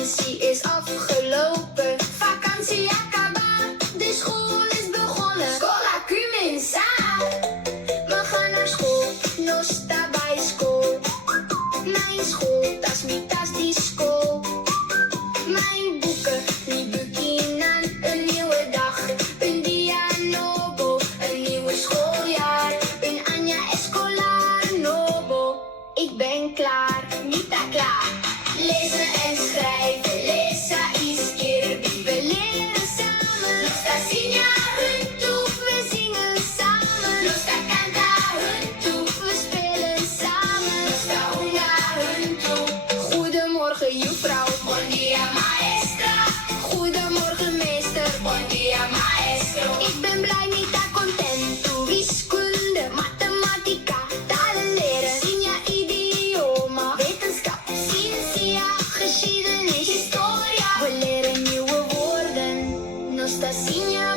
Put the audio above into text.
vakantie is afgelopen. Vakantie acaba, de school is begonnen. Schola comienza. We gaan naar school, no sta bij school. Mijn school, tas mi tas die school. Mijn boeken, mi bukinan. Een nieuwe dag, een dia novo. Een nieuwe schooljaar, een año escolar novo. Ik ben klaar, niet klaar. Lezen en schrijven, lesa y escribir. We leren samen, nuestra signa junto. We zingen samen, nuestra canta junto. We spelen samen, nuestra una junto. Goedemorgen juffrouw, bon dia maestra. Goedemorgen meester, bon dia maestro. Ik ben blij, niet contento. Wiskunde, mathematica, talen leren. Signa idioma, wetenschap, ciencia, geschiedenis, historia. We leren nieuwe woorden, nostalgia.